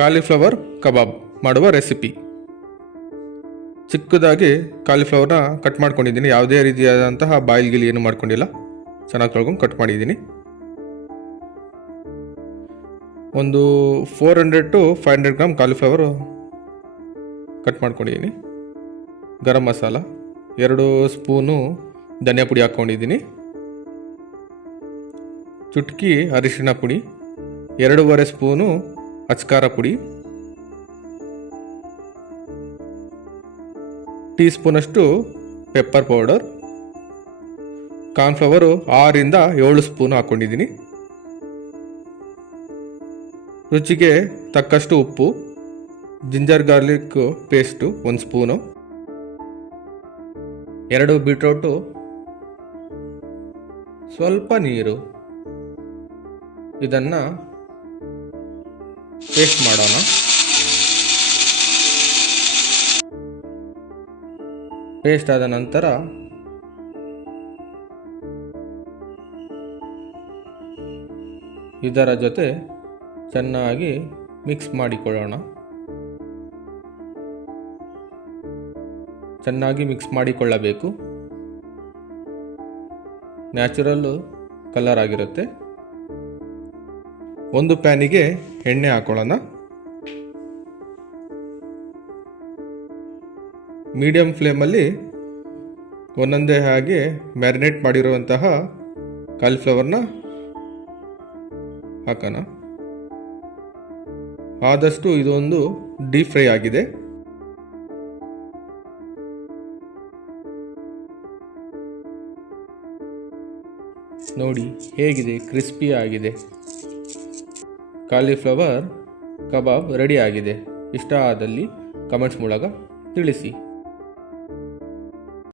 Cauliflower ಕಬಾಬ್ ಮಾಡುವ recipe. ಚಿಕ್ಕದಾಗಿ ಕಾಲಿಫ್ಲವರ್ನ cut ಮಾಡ್ಕೊಂಡಿದ್ದೀನಿ. ಯಾವುದೇ ರೀತಿಯಾದಂತಹ ಬಾಯಿಲ್ ಗಿಲಿ ಏನು ಮಾಡ್ಕೊಂಡಿಲ್ಲ. ಚೆನ್ನಾಗಿ ತೊಳ್ಕೊಂಡು ಕಟ್ ಮಾಡಿದ್ದೀನಿ. ಒಂದು 400 to 500 ಗ್ರಾಮ್ ಕಾಲಿಫ್ಲವರ್ ಕಟ್ ಮಾಡ್ಕೊಂಡಿದ್ದೀನಿ. ಗರಂ ಮಸಾಲ 2 ಸ್ಪೂನು ಧನಿಯಾ ಪುಡಿ ಹಾಕ್ಕೊಂಡಿದ್ದೀನಿ. ಚುಟ್ಕಿ ಅರಿಶಿಣ ಪುಡಿ, 2.5 ಸ್ಪೂನು ಅಚ್ಕಾರ ಪುಡಿ, ಟೀ ಸ್ಪೂನಷ್ಟು ಪೆಪ್ಪರ್ ಪೌಡರ್, ಕಾರ್ನ್ಫ್ಲವರು 6 ಇಂದ 7 ಸ್ಪೂನ್ ಹಾಕ್ಕೊಂಡಿದ್ದೀನಿ. ರುಚಿಗೆ ತಕ್ಕಷ್ಟು ಉಪ್ಪು, ginger garlic paste 1 spoon, 2 beetroot, ಸ್ವಲ್ಪ ನೀರು. ಇದನ್ನು ಪೇಸ್ಟ್ ಮಾಡೋಣ. ಪೇಸ್ಟ್ ಆದ ನಂತರ ಇದರ ಜೊತೆ ಚೆನ್ನಾಗಿ ಮಿಕ್ಸ್ ಮಾಡಿಕೊಳ್ಳೋಣ. ಚೆನ್ನಾಗಿ ಮಿಕ್ಸ್ ಮಾಡಿಕೊಳ್ಳಬೇಕು. ನ್ಯಾಚುರಲ್ ಕಲರ್ ಆಗಿರುತ್ತೆ. ಒಂದು ಪ್ಯಾನಿಗೆ ಎಣ್ಣೆ ಹಾಕೊಳ್ಳೋಣ. ಮೀಡಿಯಂ ಫ್ಲೇಮಲ್ಲಿ ಒಂದೊಂದೇ ಹಾಗೆ ಮ್ಯಾರಿನೇಟ್ ಮಾಡಿರುವಂತಹ ಕಾಲಿಫ್ಲವರ್ನ ಹಾಕೋಣ. ಆದಷ್ಟು ಇದೊಂದು ಡೀಪ್ ಫ್ರೈ ಆಗಿದೆ. ನೋಡಿ ಹೇಗಿದೆ, ಕ್ರಿಸ್ಪಿ ಆಗಿದೆ. ಕಾಲಿಫ್ಲವರ್ ಕಬಾಬ್ ರೆಡಿ ಆಗಿದೆ. ಇಷ್ಟ ಆದಲ್ಲಿ ಕಮೆಂಟ್ಸ್ ಮೂಲಕ ತಿಳಿಸಿ.